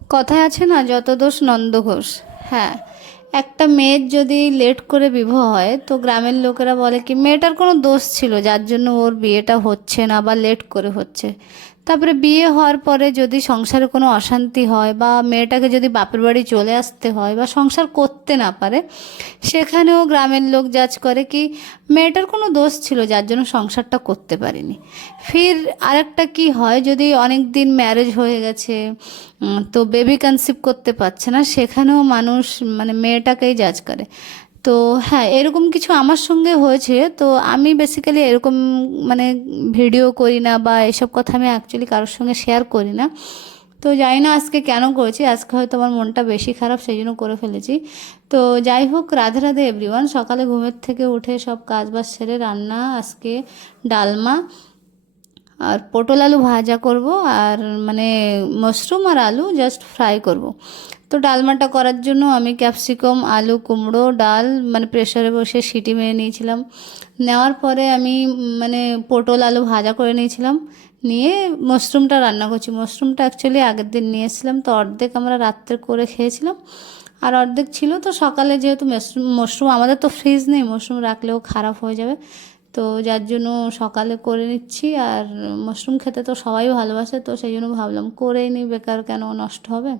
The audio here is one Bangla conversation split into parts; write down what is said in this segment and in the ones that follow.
কথায় আছে না, যত দোষ নন্দঘোষ। হ্যাঁ, একটা মেয়ের যদি লেট করে বিবাহ হয় তো গ্রামের লোকেরা বলে কি মেয়েটার কোনো দোষ ছিল যার জন্য ওর বিয়েটা হচ্ছে না বা লেট করে হচ্ছে। তারপরে বিয়ে হওয়ার পরে যদি সংসারে কোনো অশান্তি হয় বা মেয়েটাকে যদি বাপের বাড়ি চলে আসতে হয় বা সংসার করতে না পারে, সেখানেও গ্রামের লোক জাজ করে কি মেয়েটার কোনো দোষ ছিল যার জন্য সংসারটা করতে পারিনি। ফির আরেকটা কি হয়, যদি অনেক দিন ম্যারেজ হয়ে গেছে তো বেবি কনসিভ করতে পারছে না, সেখানেও মানুষ মানে মেয়েটাকেই জাজ করে। তো হ্যাঁ, এরকম কিছু আমার সঙ্গে হয়েছে। তো আমি বেসিক্যালি এরকম মানে ভিডিও করি না বা এসব কথা আমি অ্যাকচুয়ালি কারোর সঙ্গে শেয়ার করি না। তো জানি না আজকে কেন করেছি, আজকে হয়তো আমার মনটা বেশি খারাপ সেই জন্য করে ফেলেছি। তো যাই হোক, রাধে রাধে এভরিওয়ান। সকালে ঘুমের থেকে উঠে সব কাজ বাজ সেরে রান্না আজকে ডালমা আর পটল আলু ভাজা করব, আর মানে মাশরুম আর আলু জাস্ট ফ্রাই করব। তো ডালমাটা করার জন্য আমি ক্যাপসিকাম, আলু, কুমড়ো, ডাল মানে প্রেসারে বসে সিটি মেরে নিয়েছিলাম। নেওয়ার পরে আমি মানে পটল আলু ভাজা করে নিয়েছিলাম। নিয়ে মাশরুমটা রান্না করছি। মাশরুমটা অ্যাকচুয়ালি আগের দিন নিয়ে এসেছিলাম, তো অর্ধেক আমরা রাত্রে করে খেয়েছিলাম আর অর্ধেক ছিল। তো সকালে যেহেতু মাশরুম আমাদের তো ফ্রিজ নেই, মাশরুম রাখলেও খারাপ হয়ে যাবে, তো যার জন্য সকালে করে নিচ্ছি। আর মাশরুম খেতে তো সবাই ভালোবাসে, তো সেই জন্য ভাবলাম করেই নিই, বেকার কেন নষ্ট হবে।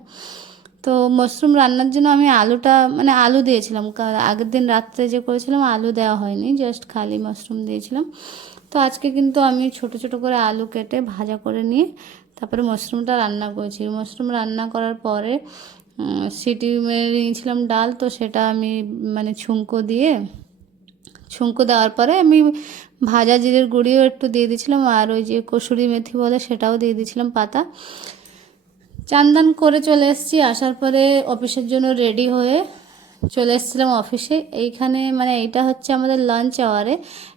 তো মাশরুম রান্নার জন্য আমি আলুটা মানে আলু দিয়েছিলাম, আগের দিন রাত্রে যে করেছিলাম আলু দেওয়া হয়নি, জাস্ট খালি মাশরুম দিয়েছিলাম। তো আজকে কিন্তু আমি ছোট ছোট করে আলু কেটে ভাজা করে নিয়ে তারপরে মাশরুমটা রান্না করেছি। মাশরুম রান্না করার পরে সিটি মেরে নিয়েছিলাম ডাল, তো সেটা আমি মানে ছুঙ্কো দেওয়ার পরে আমি ভাজা জিরের গুঁড়িও একটু দিয়ে দিয়েছিলাম, আর ওই যে কসুরি মেথি বলে সেটাও দিয়ে দিয়েছিলাম পাতা। চান দান করে চলে এসেছি। আসার পরে অফিসের জন্য রেডি হয়ে চলে এসেছিলাম অফিসে। এইখানে মানে এইটা হচ্ছে আমাদের লাঞ্চ আওয়ারে।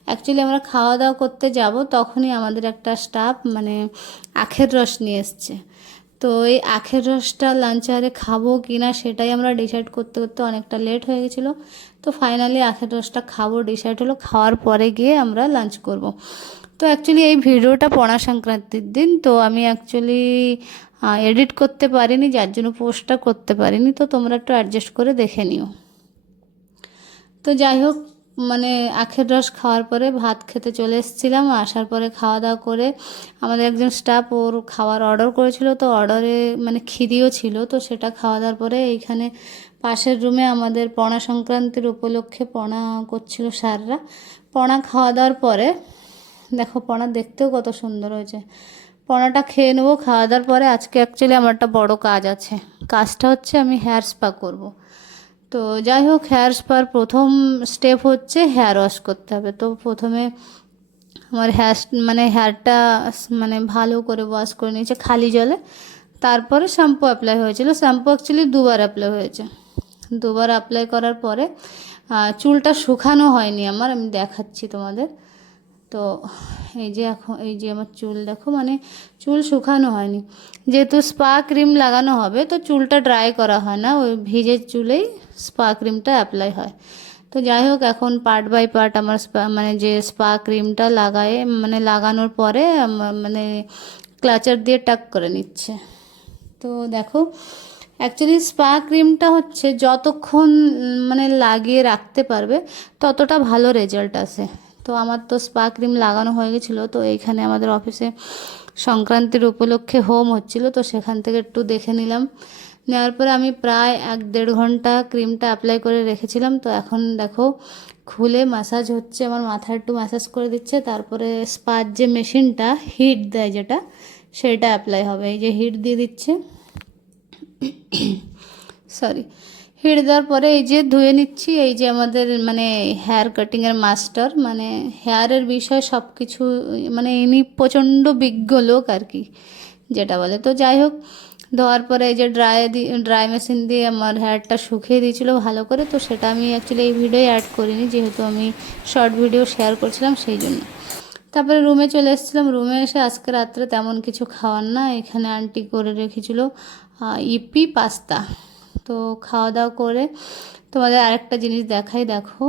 অ্যাকচুয়ালি আমরা খাওয়া দাওয়া করতে যাব, তখনই আমাদের একটা স্টাফ মানে আখের রস নিয়ে এসছে। তো এই আখের রসটা লাঞ্চ আওয়ারে খাবো কি না সেটাই আমরা ডিসাইড করতে করতে অনেকটা লেট হয়ে গেছিলো। তো ফাইনালি আখের রসটা খাবো ডিসাইড হলো, খাওয়ার পরে গিয়ে আমরা লাঞ্চ করব। তো অ্যাকচুয়ালি এই ভিডিওটা পণা সংক্রান্তির দিন, তো আমি অ্যাকচুয়ালি এডিট করতে পারিনি, যার জন্য পোস্টটা করতে পারিনি। তো তোমরা একটু অ্যাডজাস্ট করে দেখে নিও। তো যাই হোক, মানে আখের রস খাওয়ার পরে ভাত খেতে চলে এসেছিলাম। আসার পরে খাওয়া দাওয়া করে আমাদের একজন স্টাফ ওর খাওয়ার অর্ডার করেছিল, তো অর্ডারে মানে খিদিও ছিল, তো সেটা খাওয়া দাওয়ার পরে এইখানে পাশের রুমে আমাদের পণা সংক্রান্তির উপলক্ষে পণা করছিল স্যাররা। পণা খাওয়া দাওয়ার পরে দেখো পণা দেখতেও কত সুন্দর হয়েছে। পণাটা খেয়ে নেবো। খাওয়া দাওয়ার পরে আজকে অ্যাকচুয়ালি আমার একটা বড় কাজ আছে। কাজটা হচ্ছে আমি হেয়ার স্পা করব। তো যাই হোক, হেয়ার স্পার প্রথম স্টেপ হচ্ছে হেয়ার ওয়াশ করতে হবে। তো প্রথমে আমার হেয়ারটা মানে ভালো করে ওয়াশ করে নিয়েছে খালি জলে। তারপরে শ্যাম্পু অ্যাপ্লাই হয়েছিল। শ্যাম্পু অ্যাকচুয়ালি দুবার অ্যাপ্লাই হয়েছে। দুবার অ্যাপ্লাই করার পরে চুলটা শুকানো হয়নি আমার, আমি দেখাচ্ছি তোমাদের। তো এই যে এখন এই যে আমার চুল দেখো, মানে চুল শুকানো হয়নি। যেহেতু স্পা ক্রিম লাগানো হবে তো চুলটা ড্রাই করা হয় না, ওই ভিজে চুলেই স্পা ক্রিমটা অ্যাপ্লাই হয়। তো যাই হোক, এখন পার্ট বাই পার্ট আমার মানে যে স্পা ক্রিমটা মানে লাগানোর পরে মানে ক্লাচার দিয়ে টাক করে নিচ্ছে। তো দেখো, অ্যাকচুয়ালি স্পা ক্রিমটা হচ্ছে যতক্ষণ মানে লাগিয়ে রাখতে পারবে ততটা ভালো রেজাল্ট আসে। তো আমার তো স্পা ক্রিম লাগানো হয়ে গেছিলো। তো এইখানে আমাদের অফিসে সংক্রান্তির উপলক্ষে হোম হচ্ছিল, তো সেখান থেকে একটু দেখে নিলাম। নেওয়ার পরে আমি প্রায় 1-1.5 ঘন্টা ক্রিমটা অ্যাপ্লাই করে রেখেছিলাম। তো এখন দেখো খুলে ম্যাসাজ হচ্ছে, আমার মাথায় একটু ম্যাসাজ করে দিচ্ছে। তারপরে স্পার যে মেশিনটা হিট দেয় যেটা, সেটা অ্যাপ্লাই হবে। এই যে হিট দিয়ে দিচ্ছে, সরি, হিট দেওয়ার পরে এই যে ধুয়ে নিচ্ছি। এই যে আমাদের মানে হেয়ার কাটিংয়ের মাস্টার, মানে হেয়ারের বিষয়ে সব কিছু মানে ইনি প্রচণ্ড বিজ্ঞ লোক আর কি, যেটা বলে। তো যাই হোক, ধোয়ার পরে এই যে ড্রাই মেশিন দিয়ে আমার হেয়ারটা শুকিয়ে দিয়েছিলো ভালো করে। তো সেটা আমি অ্যাকচুয়ালি এই ভিডিওয় অ্যাড করিনি, যেহেতু আমি শর্ট ভিডিও শেয়ার করছিলাম সেই জন্য। তারপরে রুমে চলে এসেছিলাম। রুমে এসে আজকে রাত্রে তেমন কিছু খাওয়ার না, এখানে আন্টি করে রেখেছিল ইপি পাস্তা। তো খাওয়া দাওয়া করে তোমাদের আরেকটা জিনিস দেখাই, দেখো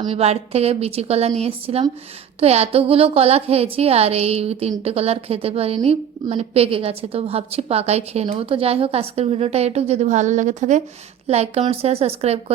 আমি বাড়ির থেকে বিচি কলা নিয়ে এসেছিলাম, তো এতগুলো কলা খেয়েছি আর এই 3টে কলার খেতে পারিনি, মানে পেকে গেছে, তো ভাবছি পাকাই খেয়ে নেবো। তো যাই হোক, আজকের ভিডিওটা এটুক। যদি ভালো লাগে থাকে লাইক কমেন্ট শেয়ার সাবস্ক্রাইব করে